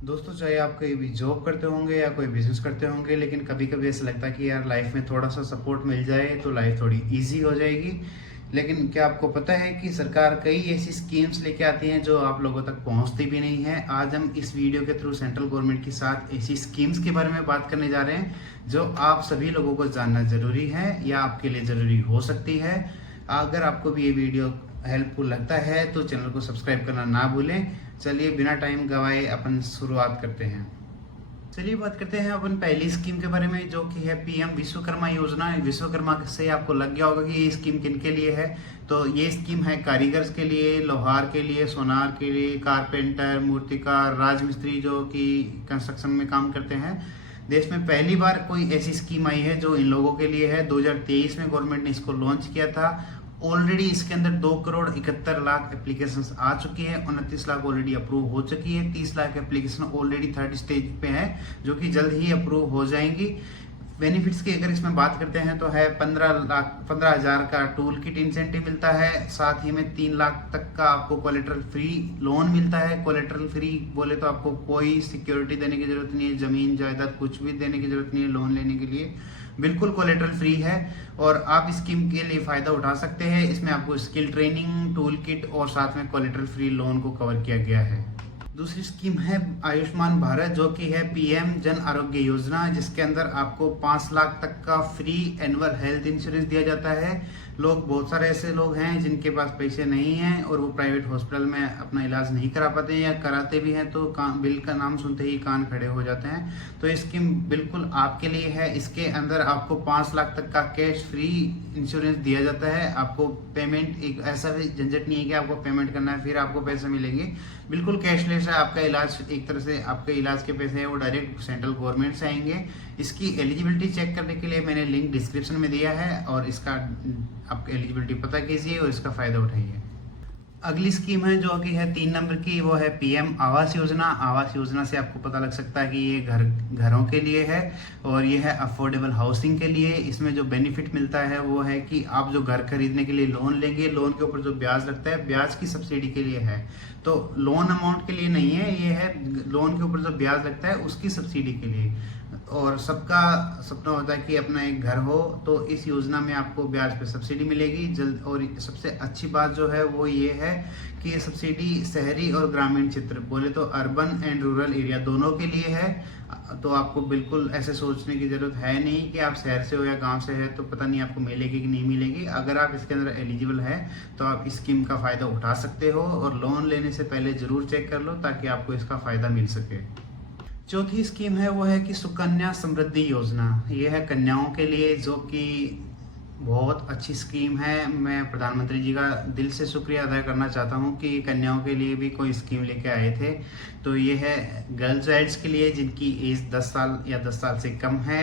दोस्तों, चाहे आप कहीं भी जॉब करते होंगे या कोई बिजनेस करते होंगे, लेकिन कभी कभी ऐसा लगता है कि यार लाइफ में थोड़ा सा सपोर्ट मिल जाए तो लाइफ थोड़ी इजी हो जाएगी। लेकिन क्या आपको पता है कि सरकार कई ऐसी स्कीम्स लेके आती हैं जो आप लोगों तक पहुंचती भी नहीं है। आज हम इस वीडियो के थ्रू सेंट्रल गवर्नमेंट के साथ ऐसी स्कीम्स के बारे में बात करने जा रहे हैं जो आप सभी लोगों को जानना ज़रूरी है या आपके लिए ज़रूरी हो सकती है। अगर आपको भी ये वीडियो हेल्पफुल लगता है तो चैनल को सब्सक्राइब करना ना भूलें। चलिए बिना टाइम गवाए अपन शुरुआत करते हैं। चलिए बात करते हैं अपन पहली स्कीम के बारे में, जो कि है पीएम विश्वकर्मा योजना। विश्वकर्मा से आपको लग गया होगा कि ये स्कीम किन के लिए है। तो ये स्कीम है कारीगर्स के लिए, लोहार के लिए, सोनार के लिए, कारपेंटर, मूर्तिकार, राजमिस्त्री जो कि कंस्ट्रक्शन में काम करते हैं। देश में पहली बार कोई ऐसी स्कीम आई है जो इन लोगों के लिए है। 2023 में गवर्नमेंट ने इसको लॉन्च किया था। ऑलरेडी इसके अंदर 2 करोड़ 71 लाख एप्लीकेशंस आ चुकी है, 29 लाख ऑलरेडी अप्रूव हो चुकी है, 30 lakh application already third stage पे है जो कि जल्द ही अप्रूव हो जाएंगी। बेनिफिट्स की अगर इसमें बात करते हैं तो है 15,000 का टूल किट इंसेंटिव मिलता है। साथ ही में 3 लाख तक का आपको कोलेट्रल फ्री लोन मिलता है। कोलेट्रल फ्री बोले तो आपको कोई सिक्योरिटी देने की जरूरत नहीं है, जमीन जायदाद कुछ भी देने की जरूरत नहीं है लोन लेने के लिए, बिल्कुल कोलेट्रल फ्री है और आप स्कीम के लिए फायदा उठा सकते हैं। इसमें आपको स्किल ट्रेनिंग, टूल किट और साथ में कोलेट्रल फ्री लोन को कवर किया गया है। दूसरी स्कीम है आयुष्मान भारत, जो कि है पीएम जन आरोग्य योजना, जिसके अंदर आपको 5 लाख तक का फ्री एनुअल हेल्थ इंश्योरेंस दिया जाता है। बहुत सारे ऐसे लोग हैं जिनके पास पैसे नहीं हैं और वो प्राइवेट हॉस्पिटल में अपना इलाज नहीं करा पाते हैं या कराते भी हैं तो बिल का नाम सुनते ही कान खड़े हो जाते हैं। तो ये स्कीम बिल्कुल आपके लिए है। इसके अंदर आपको 5 लाख तक का कैश फ्री इंश्योरेंस दिया जाता है। आपको पेमेंट एक ऐसा भी झंझट नहीं है कि आपको पेमेंट करना है फिर आपको पैसे मिलेंगे, बिल्कुल कैशलेस है। आपका इलाज एक तरह से आपके इलाज के पैसे हैं वो डायरेक्ट सेंट्रल गवर्नमेंट से आएंगे। इसकी एलिजिबिलिटी चेक करने के लिए मैंने लिंक डिस्क्रिप्शन में दिया है और इसका आपकी एलिजिबिलिटी पता कीजिए और इसका फायदा उठाइए। अगली स्कीम है जो कि है 3 नंबर की, वो है पीएम आवास योजना। आवास योजना से आपको पता लग सकता है कि ये घरों के लिए है और ये है अफोर्डेबल हाउसिंग के लिए। इसमें जो बेनिफिट मिलता है वो है कि आप जो घर खरीदने के लिए लोन लेंगे, लोन के ऊपर जो ब्याज लगता है ब्याज की सब्सिडी के लिए है। तो लोन अमाउंट के लिए नहीं है, ये है लोन के ऊपर जो ब्याज लगता है उसकी सब्सिडी के लिए। और सबका सपना होता है कि अपना एक घर हो, तो इस योजना में आपको ब्याज पे सब्सिडी मिलेगी जल्द। और सबसे अच्छी बात जो है वो ये है कि ये सब्सिडी शहरी और ग्रामीण क्षेत्र बोले तो अर्बन एंड रूरल एरिया दोनों के लिए है। तो आपको बिल्कुल ऐसे सोचने की जरूरत है नहीं कि आप शहर से हो या गांव से है तो पता नहीं आपको मिलेगी कि नहीं मिलेगी। अगर आप इसके अंदर एलिजिबल है तो आप इस स्कीम का फायदा उठा सकते हो और लोन लेने से पहले जरूर चेक कर लो ताकि आपको इसका फायदा मिल सके। चौथी स्कीम है वो है कि सुकन्या समृद्धि योजना। ये है कन्याओं के लिए, जो कि बहुत अच्छी स्कीम है। मैं प्रधानमंत्री जी का दिल से शुक्रिया अदा करना चाहता हूँ कि कन्याओं के लिए भी कोई स्कीम लेके आए थे। तो ये है गर्ल चाइल्ड्स के लिए जिनकी एज 10 साल या 10 साल से कम है।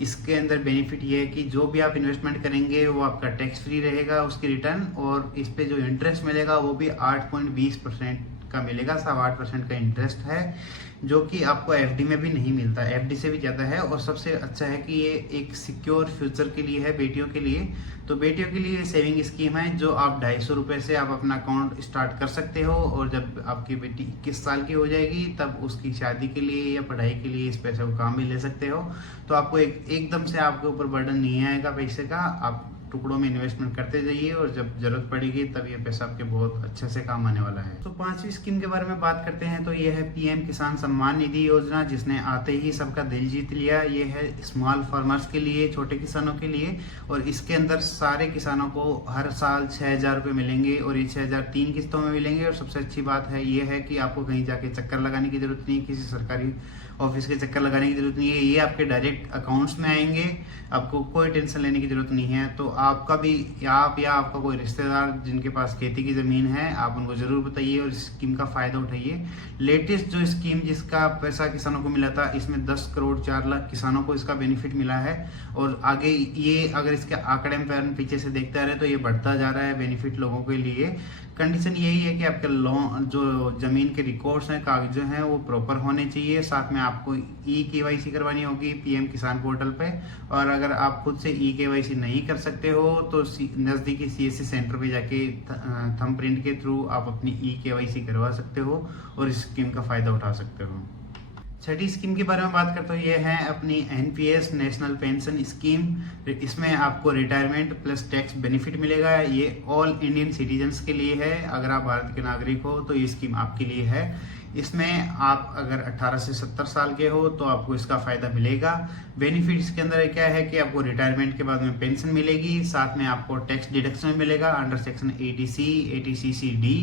इसके अंदर बेनिफिट ये है कि जो भी आप इन्वेस्टमेंट करेंगे वो आपका टैक्स फ्री रहेगा उसकी रिटर्न, और इस पे जो इंटरेस्ट मिलेगा वो भी 8.20% का मिलेगा। 8.25% का इंटरेस्ट है जो कि आपको एफडी में भी नहीं मिलता, एफडी से भी ज़्यादा है। और सबसे अच्छा है कि ये एक सिक्योर फ्यूचर के लिए है, बेटियों के लिए। तो बेटियों के लिए सेविंग स्कीम है जो आप 250 रुपये से आप अपना अकाउंट स्टार्ट कर सकते हो और जब आपकी बेटी 21 साल की हो जाएगी तब उसकी शादी के लिए या पढ़ाई के लिए इस पैसे को काम में ले सकते हो। तो आपको एकदम से आपके ऊपर बर्डन नहीं आएगा पैसे का। आप टुकड़ों में इन्वेस्टमेंट करते जाइए और जब जरूरत पड़ेगी तब ये पैसा आपके बहुत अच्छे से काम आने वाला है। तो 5वीं स्कीम के बारे में बात करते हैं तो ये है पीएम किसान सम्मान निधि योजना, जिसने आते ही सबका दिल जीत लिया। ये है स्मॉल फार्मर्स के लिए, छोटे किसानों के लिए। और इसके अंदर सारे किसानों को हर साल 6,000 रुपये मिलेंगे और ये 6,000 3 किस्तों में मिलेंगे। और सबसे अच्छी बात है ये है कि आपको कहीं जाके चक्कर लगाने की जरूरत नहीं, किसी सरकारी ऑफिस के चक्कर लगाने की जरूरत नहीं है। ये आपके डायरेक्ट अकाउंट्स में आएंगे, आपको कोई टेंशन लेने की जरूरत नहीं है। तो आपका भी आप या आपका कोई रिश्तेदार जिनके पास खेती की ज़मीन है, आप उनको ज़रूर बताइए और इस स्कीम का फ़ायदा उठाइए। लेटेस्ट जो स्कीम जिसका पैसा किसानों को मिला था, इसमें 10 करोड़ 4 लाख किसानों को इसका बेनिफिट मिला है। और आगे ये अगर इसके आंकड़े में पीछे से देखते रहे तो ये बढ़ता जा रहा है बेनिफिट लोगों के लिए। कंडीशन यही है कि आपके लोन जो ज़मीन के रिकॉर्ड्स हैं, कागज हैं, वो प्रॉपर होने चाहिए। साथ में आपको KYC करवानी होगी पीएम किसान पोर्टल पे। और अगर आप खुद से KYC नहीं कर सकते हो तो नज़दीकी CSC सेंटर पे जाके थंब प्रिंट के थ्रू आप अपनी KYC करवा सकते हो और इस स्कीम का फ़ायदा उठा सकते हो। छठी स्कीम के बारे में बात करते हो, ये है अपनी एनपीएस नेशनल पेंशन स्कीम। इसमें आपको रिटायरमेंट प्लस टैक्स बेनिफिट मिलेगा। ये ऑल इंडियन सिटीजन्स के लिए है। अगर आप भारत के नागरिक हो तो ये स्कीम आपके लिए है। इसमें आप अगर 18 से 70 साल के हो तो आपको इसका फ़ायदा मिलेगा। बेनिफिट्स के अंदर क्या है कि आपको रिटायरमेंट के बाद में पेंशन मिलेगी, साथ में आपको टैक्स डिडक्शन मिलेगा अंडर सेक्शन 80C 80CC-D।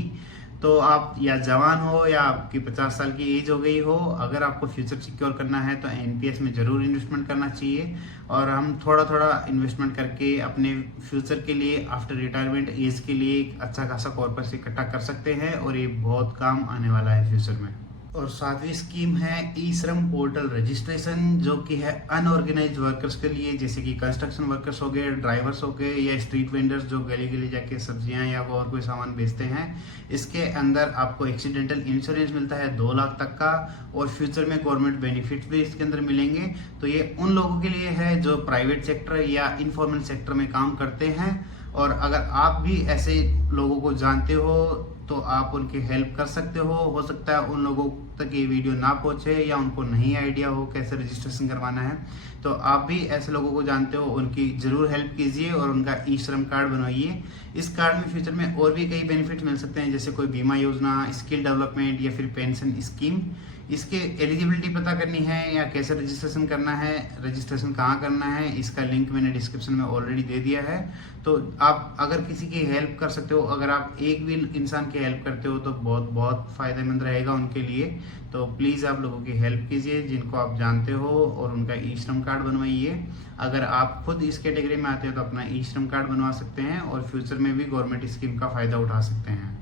तो आप या जवान हो या आपकी 50 साल की एज हो गई हो, अगर आपको फ्यूचर सिक्योर करना है तो एनपीएस में ज़रूर इन्वेस्टमेंट करना चाहिए। और हम थोड़ा थोड़ा इन्वेस्टमेंट करके अपने फ्यूचर के लिए, आफ्टर रिटायरमेंट एज के लिए एक अच्छा खासा कॉर्पस इकट्ठा कर सकते हैं और ये बहुत काम आने वाला है फ्यूचर में। और 7वीं स्कीम है ई श्रम पोर्टल रजिस्ट्रेशन, जो कि है अनऑर्गेनाइज्ड वर्कर्स के लिए, जैसे कि कंस्ट्रक्शन वर्कर्स हो गए, ड्राइवर्स हो गए या स्ट्रीट वेंडर्स जो गली गली जाके सब्जियां या और कोई सामान बेचते हैं। इसके अंदर आपको एक्सीडेंटल इंश्योरेंस मिलता है 2 लाख तक का, और फ्यूचर में गवर्नमेंट बेनिफिट्स भी इसके अंदर मिलेंगे। तो ये उन लोगों के लिए है जो प्राइवेट सेक्टर या इनफॉर्मल सेक्टर में काम करते हैं। और अगर आप भी ऐसे लोगों को जानते हो तो आप उनकी हेल्प कर सकते हो सकता है उन लोगों तक ये वीडियो ना पहुंचे या उनको नहीं आइडिया हो कैसे रजिस्ट्रेशन करवाना है। तो आप भी ऐसे लोगों को जानते हो, उनकी ज़रूर हेल्प कीजिए और उनका ई श्रम कार्ड बनवाइए। इस कार्ड में फ्यूचर में और भी कई बेनिफिट मिल सकते हैं, जैसे कोई बीमा योजना, स्किल डेवलपमेंट या फिर पेंशन स्कीम। इसके एलिजिबिलिटी पता करनी है या कैसे रजिस्ट्रेशन करना है, रजिस्ट्रेशन कहाँ करना है, इसका लिंक मैंने डिस्क्रिप्शन में ऑलरेडी दे दिया है। तो आप अगर किसी की हेल्प कर सकते हो, अगर आप एक भी इंसान की हेल्प करते हो तो बहुत बहुत फ़ायदेमंद रहेगा उनके लिए। तो प्लीज़ आप लोगों की हेल्प कीजिए जिनको आप जानते हो और उनका ई श्रम कार्ड बनवाइए। अगर आप खुद इस कैटेगरी में आते हो तो अपना ई श्रम कार्ड बनवा सकते हैं और फ्यूचर में भी गवर्नमेंट स्कीम का फ़ायदा उठा सकते हैं।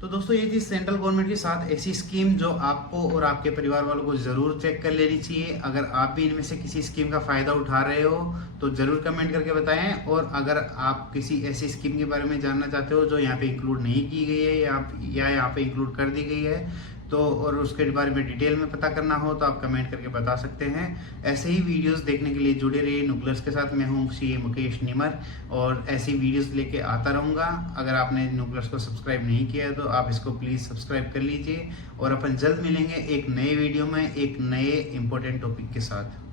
तो दोस्तों ये थी सेंट्रल गवर्नमेंट की 7 ऐसी स्कीम जो आपको और आपके परिवार वालों को ज़रूर चेक कर लेनी चाहिए। अगर आप भी इनमें से किसी स्कीम का फ़ायदा उठा रहे हो तो ज़रूर कमेंट करके बताएं। और अगर आप किसी ऐसी स्कीम के बारे में जानना चाहते हो जो यहाँ पे इंक्लूड नहीं की गई है या यहाँ पे इंक्लूड कर दी गई है तो, और उसके बारे में डिटेल में पता करना हो तो आप कमेंट करके बता सकते हैं। ऐसे ही वीडियोस देखने के लिए जुड़े रहिए न्यूक्लियस के साथ। मैं हूँ CA मुकेश निमर और ऐसी वीडियोस लेके आता रहूँगा। अगर आपने न्यूक्लियस को सब्सक्राइब नहीं किया तो आप इसको प्लीज़ सब्सक्राइब कर लीजिए और अपन जल्द मिलेंगे एक नए वीडियो में एक नए इंपॉर्टेंट टॉपिक के साथ।